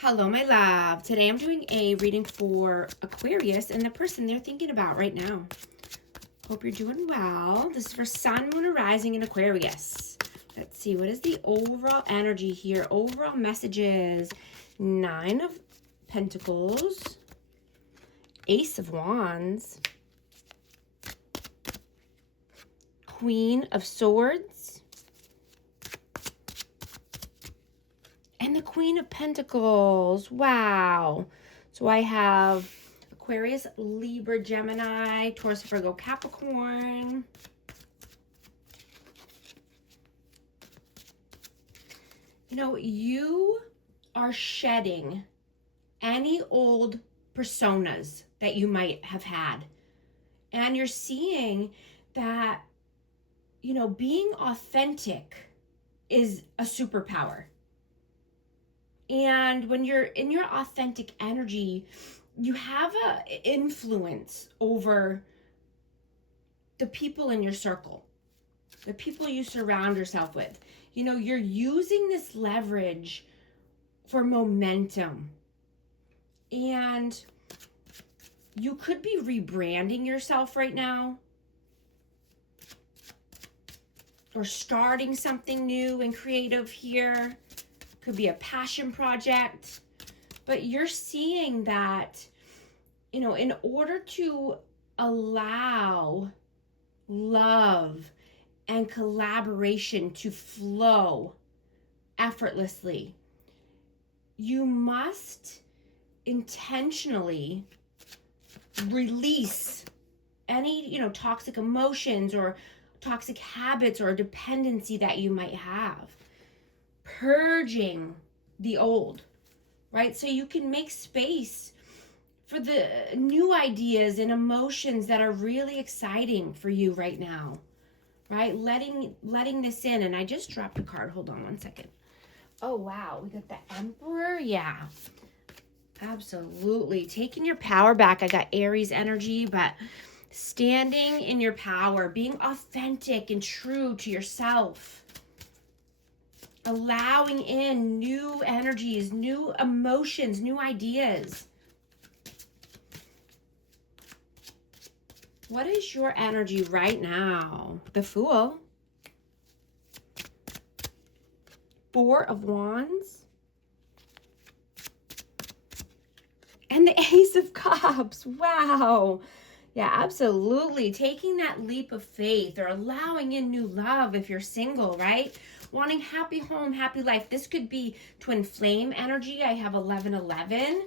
Hello, my love. Today I'm doing a reading for Aquarius and the person they're thinking about right now. Hope you're doing well. This is for Sun, Moon, or Rising in Aquarius. Let's see, what is the overall energy here? Overall messages. 9 of Pentacles. Ace of Wands. Queen of Swords. And the Queen of Pentacles. Wow. So I have Aquarius, Libra, Gemini, Taurus, Virgo, Capricorn. You know, you are shedding any old personas that you might have had. And you're seeing that, you know, being authentic is a superpower. And when you're in your authentic energy, you have an influence over the people in your circle, the people you surround yourself with. You know, you're using this leverage for momentum. And you could be rebranding yourself right now, or starting something new and creative here. Could be a passion project, but you're seeing that, you know, in order to allow love and collaboration to flow effortlessly, you must intentionally release any, you know, toxic emotions or toxic habits or dependency that you might have. Purging the old, right? So you can make space for the new ideas and emotions that are really exciting for you right now, right? Letting this in. And I just dropped a card. Hold on one second. Oh, wow. We got the Emperor. Yeah, absolutely. Taking your power back. I got Aries energy, but standing in your power, being authentic and true to yourself. Allowing in new energies, new emotions, new ideas. What is your energy right now? The Fool. 4 of Wands. And the Ace of Cups. Wow. Yeah, absolutely. Taking that leap of faith or allowing in new love if you're single, right? Wanting happy home, happy life. This could be twin flame energy. I have 1111.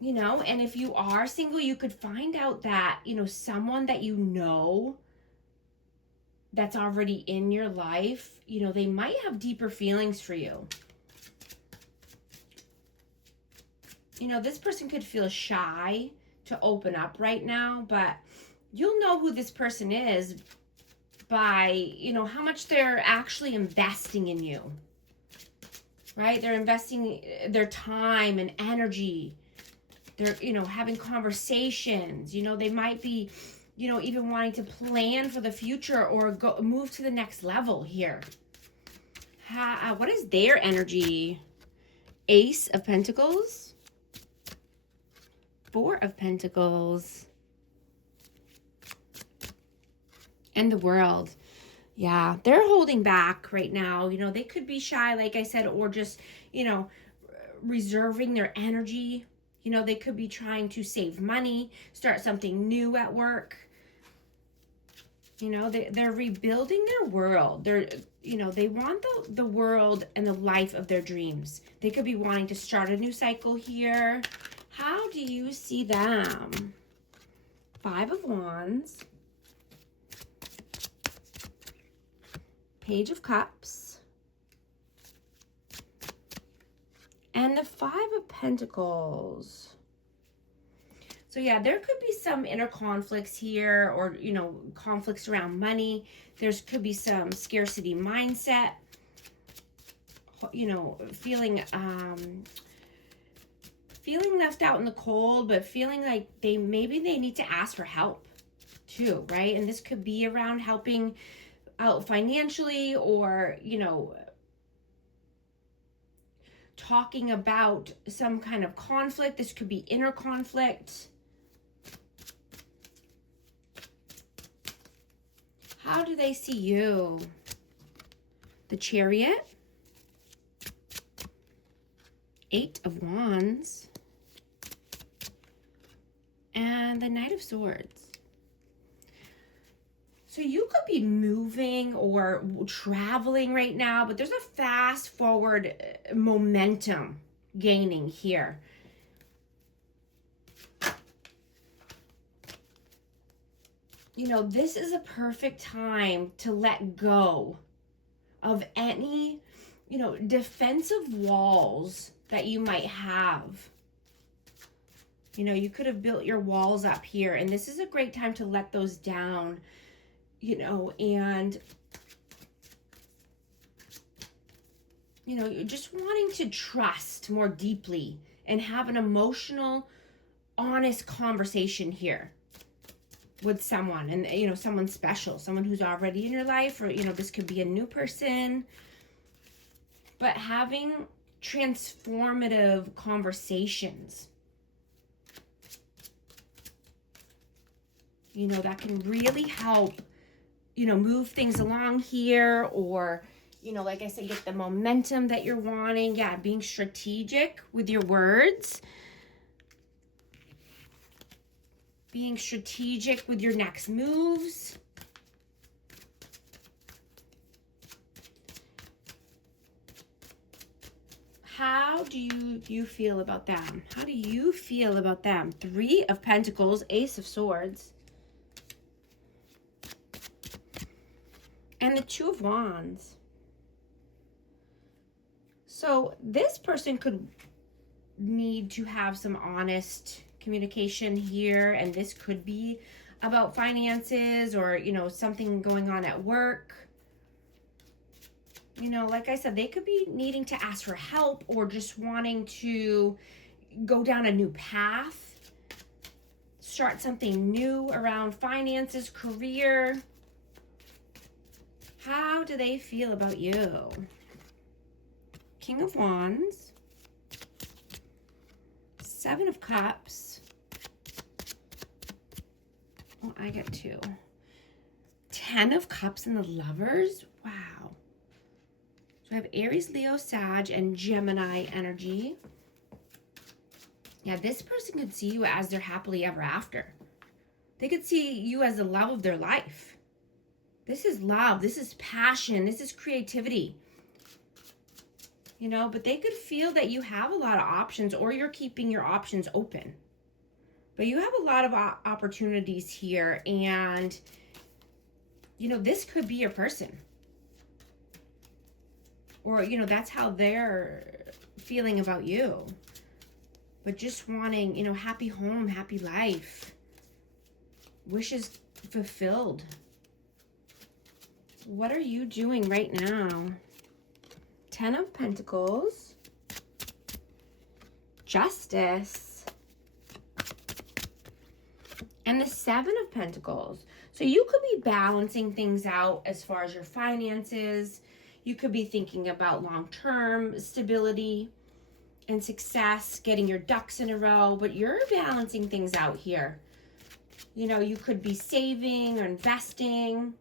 You know, and if you are single, you could find out that, you know, someone that you know that's already in your life, you know, they might have deeper feelings for you. You know, this person could feel shy to open up right now, but you'll know who this person is by, you know, how much they're actually investing in you, right? They're investing their time and energy. They're, you know, having conversations. You know, they might be, you know, even wanting to plan for the future or move to the next level here. What is their energy? Ace of Pentacles. 4 of Pentacles. And the World. Yeah, they're holding back right now. You know, they could be shy, like I said, or just, you know, reserving their energy. You know, they could be trying to save money, start something new at work. You know, they're rebuilding their world. They're, you know, they want the world and the life of their dreams. They could be wanting to start a new cycle here. How do you see them? 5 of Wands. Page of Cups. And the 5 of Pentacles. So yeah, there could be some inner conflicts here, or, you know, conflicts around money. Could be some scarcity mindset. You know, feeling left out in the cold, but feeling like maybe they need to ask for help too, right? And this could be around helping out financially, or, you know, talking about some kind of conflict. This could be inner conflict. How do they see you? The Chariot. 8 of Wands. And the Knight of Swords. So you could be moving or traveling right now, but there's a fast forward momentum gaining here. You know, this is a perfect time to let go of any, you know, defensive walls that you might have. You know, you could have built your walls up here, and this is a great time to let those down. You know, and, you know, you're just wanting to trust more deeply and have an emotional, honest conversation here with someone, and, you know, someone special, someone who's already in your life, or, you know, this could be a new person, but having transformative conversations, you know, that can really help, you know, move things along here, or, you know, like I said, get the momentum that you're wanting. Yeah, being strategic with your words. Being strategic with your next moves. How do you feel about them? How do you feel about them? 3 of Pentacles, Ace of Swords. And the 2 of Wands. So this person could need to have some honest communication here, and this could be about finances, or, you know, something going on at work. You know, like I said, they could be needing to ask for help, or just wanting to go down a new path, start something new around finances, career. How do they feel about you? King of Wands. 7 of Cups. Oh, I get 2. 10 of Cups and the Lovers. Wow. So I have Aries, Leo, Sag, and Gemini energy. Yeah, this person could see you as their happily ever after. They could see you as the love of their life. This is love. This is passion. This is creativity. You know, but they could feel that you have a lot of options, or you're keeping your options open. But you have a lot of opportunities here, and, you know, this could be your person. Or, you know, that's how they're feeling about you. But just wanting, you know, happy home, happy life. Wishes fulfilled. What are you doing right now? 10 of Pentacles. Justice. And the 7 of Pentacles. So you could be balancing things out as far as your finances. You could be thinking about long-term stability and success, getting your ducks in a row, but you're balancing things out here. You know, you could be saving or investing.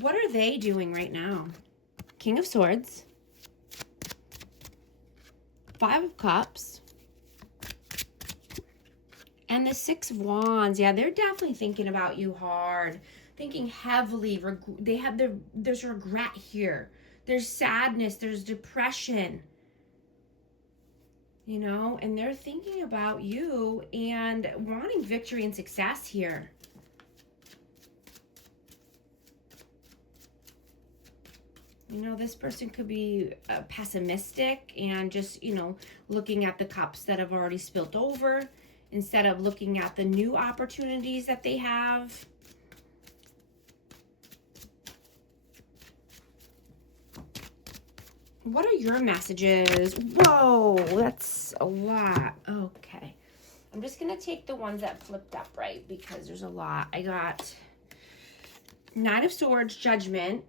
What are they doing right now? King of Swords. 5 of Cups. And the 6 of Wands. Yeah, they're definitely thinking about you hard. Thinking heavily. There's regret here. There's sadness. There's depression. You know, and they're thinking about you and wanting victory and success here. You know, this person could be pessimistic and just, you know, looking at the cups that have already spilled over instead of looking at the new opportunities that they have. What are your messages? Whoa, that's a lot. Okay. I'm just going to take the ones that flipped up right because there's a lot. I got Knight of Swords, Judgment.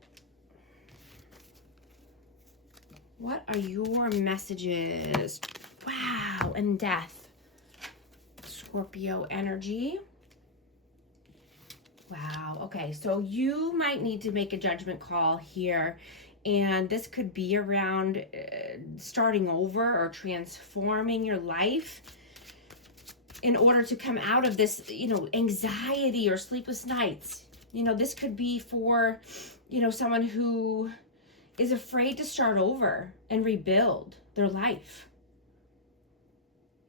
What are your messages? Wow, and Death. Scorpio energy. Wow, okay, so you might need to make a judgment call here, and this could be around starting over or transforming your life in order to come out of this, anxiety or sleepless nights. This could be for, someone who is afraid to start over and rebuild their life,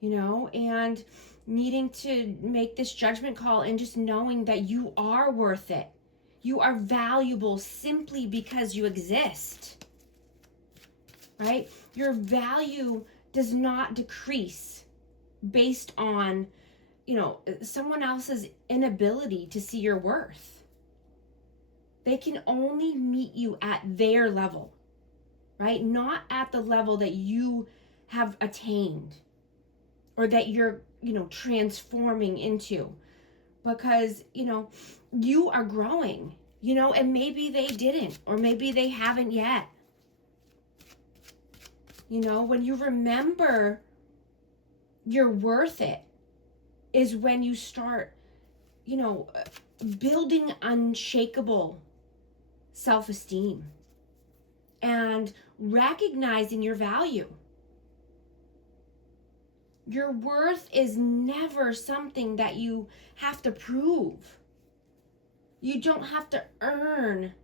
and needing to make this judgment call and just knowing that you are worth it. You are valuable simply because you exist, right? Your value does not decrease based on, someone else's inability to see your worth. They can only meet you at their level, right? Not at the level that you have attained or that you're, transforming into, because, you are growing, and maybe they didn't, or maybe they haven't yet. When you remember you're worth it is when you start, building unshakable self-esteem and recognizing your value. Your worth is never something that you have to prove. You don't have to earn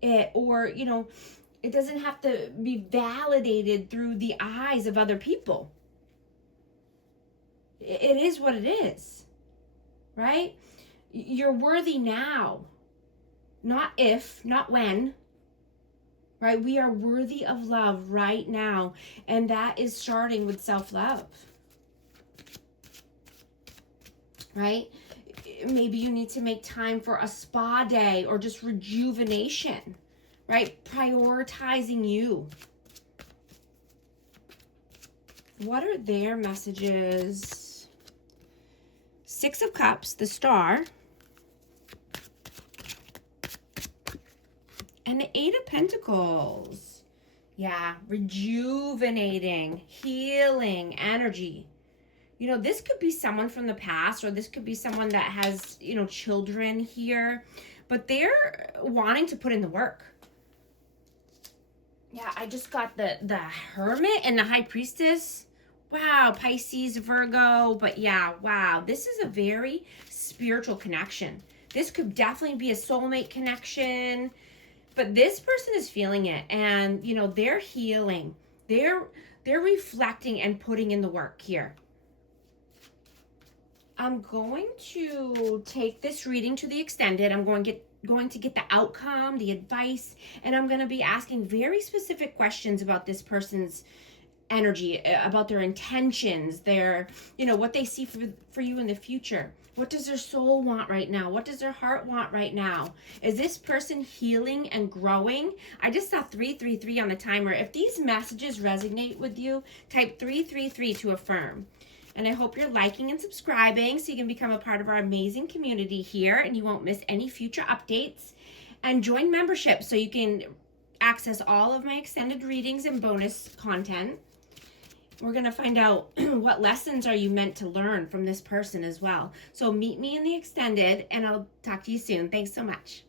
it, or, it doesn't have to be validated through the eyes of other people. It is what it is, right? You're worthy now, not if, not when, right? We are worthy of love right now, and that is starting with self-love. Right? Maybe you need to make time for a spa day or just rejuvenation, right? Prioritizing you. What are their messages? Six of Cups, the Star, and the Eight of Pentacles. Yeah, rejuvenating, healing energy. This could be someone from the past, or this could be someone that has, children here, but they're wanting to put in the work. Yeah, I just got the Hermit and the High Priestess. Wow, Pisces, Virgo, but yeah, wow. This is a very spiritual connection. This could definitely be a soulmate connection, but this person is feeling it, and, they're healing. They're reflecting and putting in the work here. I'm going to take this reading to the extended. I'm going to get the outcome, the advice, and I'm going to be asking very specific questions about this person's energy, about their intentions, their, what they see for you in the future. What does their soul want right now? What does their heart want right now? Is this person healing and growing? I just saw 333 on the timer. If these messages resonate with you, type 333 to affirm. And I hope you're liking and subscribing so you can become a part of our amazing community here and you won't miss any future updates. And join membership so you can access all of my extended readings and bonus content. We're going to find out what lessons are you meant to learn from this person as well. So meet me in the extended, and I'll talk to you soon. Thanks so much.